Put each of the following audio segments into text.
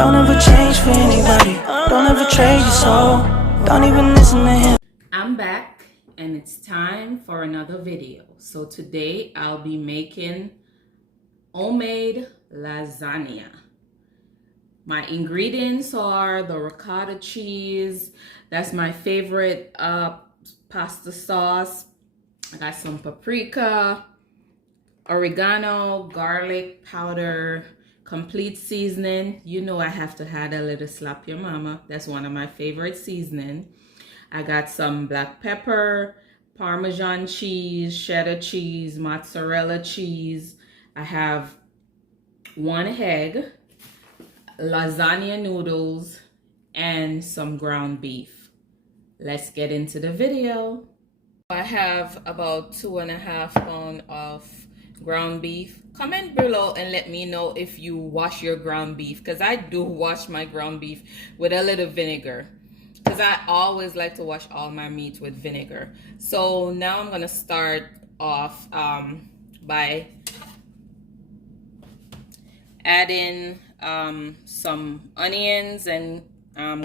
Don't ever change for anybody. Don't ever trade your soul. Don't even listen to him. I'm back and it's time for another video. So today I'll be making homemade lasagna. My ingredients are the ricotta cheese. That's my favorite pasta sauce. I got some paprika, oregano, garlic powder, complete seasoning. You know I have to add a little slap your mama. That's one of my favorite seasoning. I got some black pepper, Parmesan cheese, cheddar cheese, mozzarella cheese. I have 1 egg, lasagna noodles, and some ground beef. Let's get into the video. I have about 2.5 pounds of ground beef. Comment below and let me know if you wash your ground beef, because I do wash my ground beef with a little vinegar, because I always like to wash all my meat with vinegar. So now I'm gonna start off by adding some onions and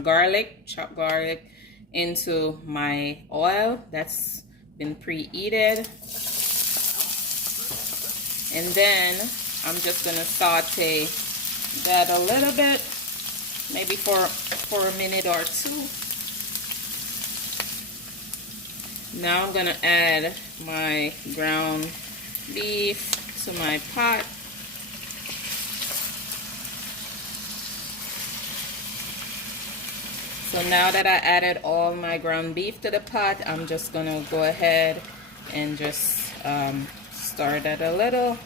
garlic, chopped garlic, into my oil that's been preheated. And then I'm just gonna saute that a little bit, maybe for a minute or two. Now I'm gonna add my ground beef to my pot. So now that I added all my ground beef to the pot, I'm just gonna go ahead and just stir that a little.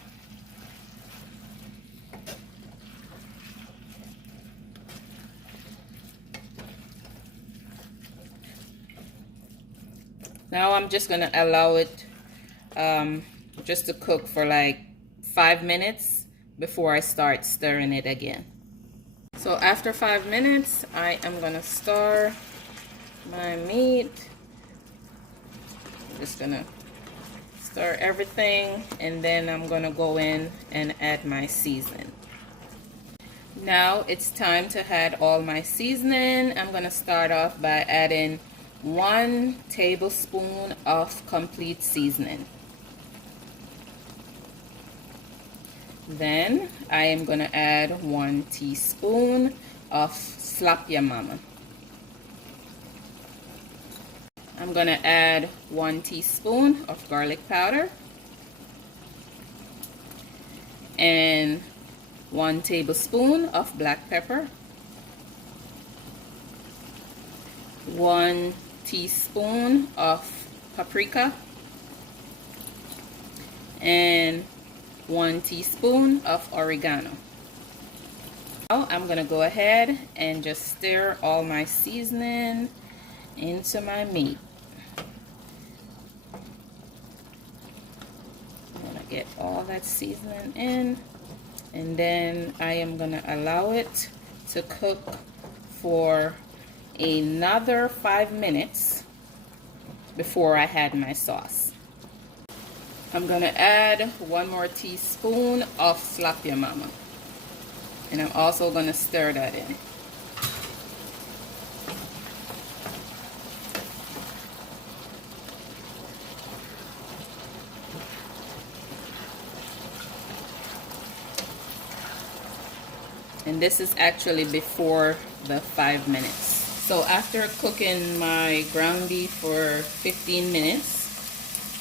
Now I'm just gonna allow it just to cook for like 5 minutes before I start stirring it again. So after 5 minutes, I am gonna stir my meat. I'm just gonna stir everything, and then I'm gonna go in and add my seasoning. Now it's time to add all my seasoning. I'm gonna start off by adding 1 tablespoon of complete seasoning. Then I am gonna add 1 teaspoon of slap ya mama. I'm gonna add 1 teaspoon of garlic powder and 1 tablespoon of black pepper, 1 teaspoon of paprika, and 1 teaspoon of oregano. Now I'm gonna go ahead and just stir all my seasoning into my meat. I'm gonna get all that seasoning in, and then I am gonna allow it to cook for another 5 minutes before I add my sauce. I'm gonna add 1 more teaspoon of slap ya mama, and I'm also gonna stir that in. And this is actually before the 5 minutes. So after cooking my ground beef for 15 minutes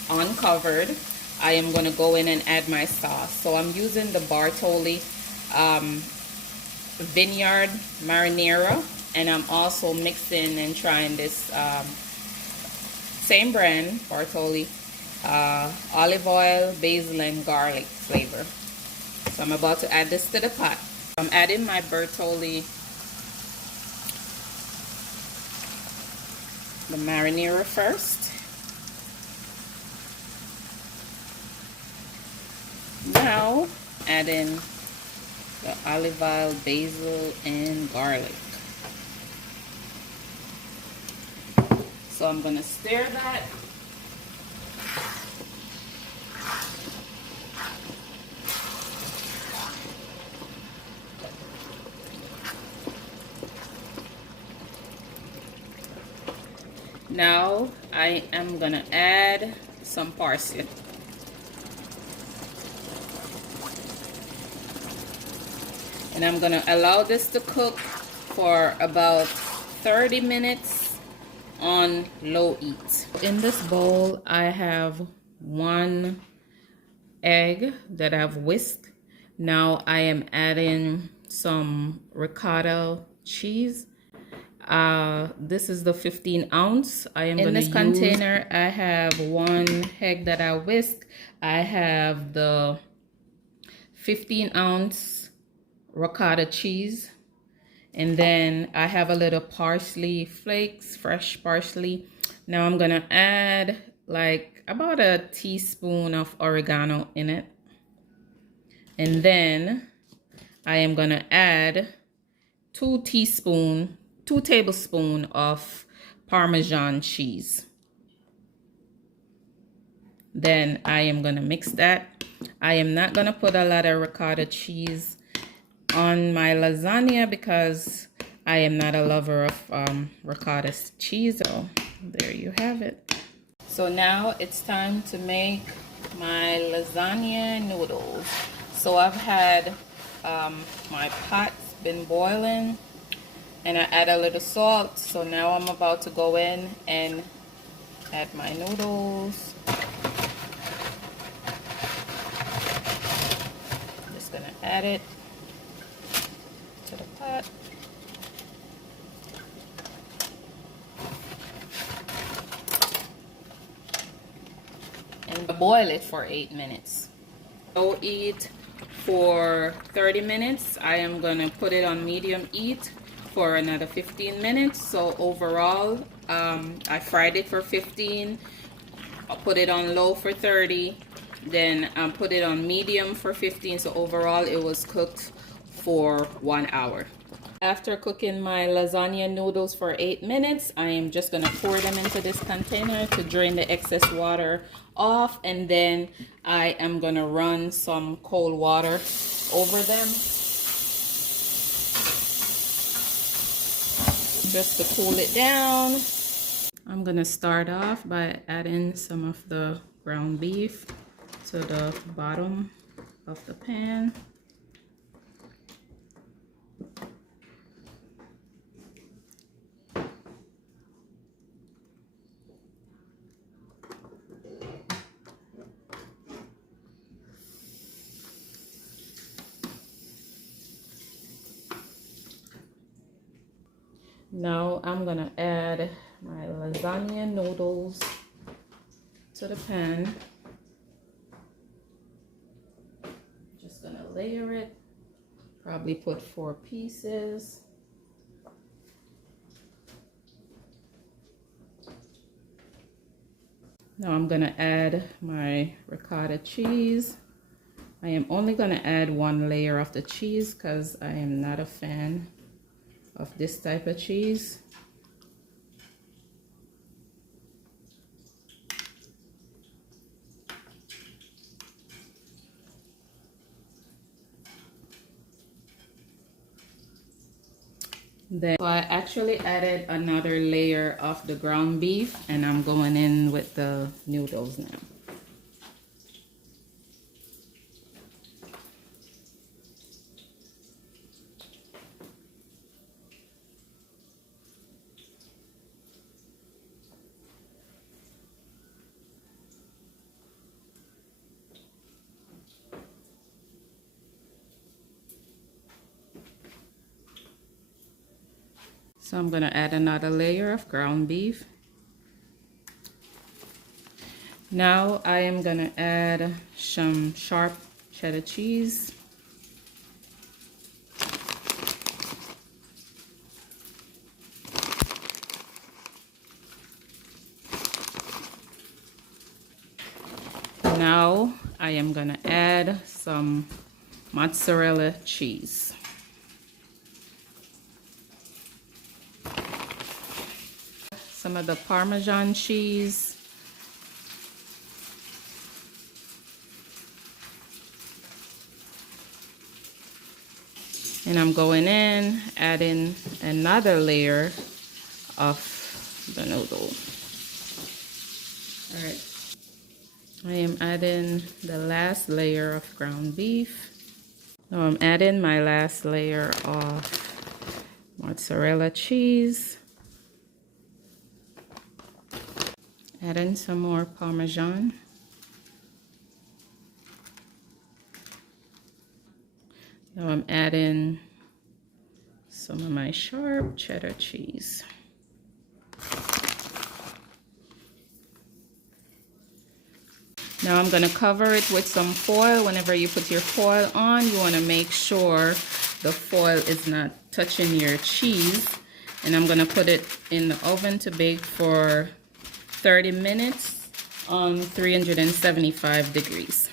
uncovered, I am going to go in and add my sauce. So I'm using the Bartoli Vineyard Marinara, and I'm also mixing and trying this same brand, Bartoli, olive oil, basil, and garlic flavor. So I'm about to add this to the pot. I'm adding my Bartoli, the marinara first. Now adding the olive oil, basil, and garlic. So I'm gonna stir that. Now I am gonna add some parsley. And I'm gonna allow this to cook for about 30 minutes on low heat. In this bowl, I have 1 egg that I've whisked. Now I am adding some ricotta cheese. This is the 15 ounce. I am in this container. I have 1 egg that I whisked. I have the 15 ounce ricotta cheese, and then I have a little parsley flakes, fresh parsley. Now I'm gonna add like about a teaspoon of oregano in it, and then I am gonna add 2 tablespoons of Parmesan cheese. Then I am gonna mix that. I am not gonna put a lot of ricotta cheese on my lasagna because I am not a lover of ricotta cheese. So there you have it. So now it's time to make my lasagna noodles. So I've had my pot's been boiling, and I add a little salt. So now I'm about to go in and add my noodles. Just gonna add it to the pot. And boil it for 8 minutes. Low heat for 30 minutes. I am gonna put it on medium heat for another 15 minutes. So overall, I fried it for 15. I'll put it on low for 30. Then put it on medium for 15. So overall, it was cooked for 1 hour. After cooking my lasagna noodles for 8 minutes, I am just gonna pour them into this container to drain the excess water off, and then I am gonna run some cold water over them just to cool it down. I'm gonna start off by adding some of the ground beef to the bottom of the pan. Now I'm gonna add my lasagna noodles to the pan. Just gonna layer it, probably put 4 pieces. Now I'm gonna add my ricotta cheese. I am only gonna add 1 layer of the cheese because I am not a fan of this type of cheese. Then so I actually added another layer of the ground beef, and I'm going in with the noodles now. So I'm gonna add another layer of ground beef. Now I am gonna add some sharp cheddar cheese. Now I am gonna add some mozzarella cheese. Some of the Parmesan cheese. And I'm going in, adding another layer of the noodle. All right. I am adding the last layer of ground beef. Now I'm adding my last layer of mozzarella cheese. Adding some more Parmesan. Now I'm adding some of my sharp cheddar cheese. Now I'm going to cover it with some foil. Whenever you put your foil on, you want to make sure the foil is not touching your cheese. And I'm going to put it in the oven to bake for 30 minutes on 375 degrees.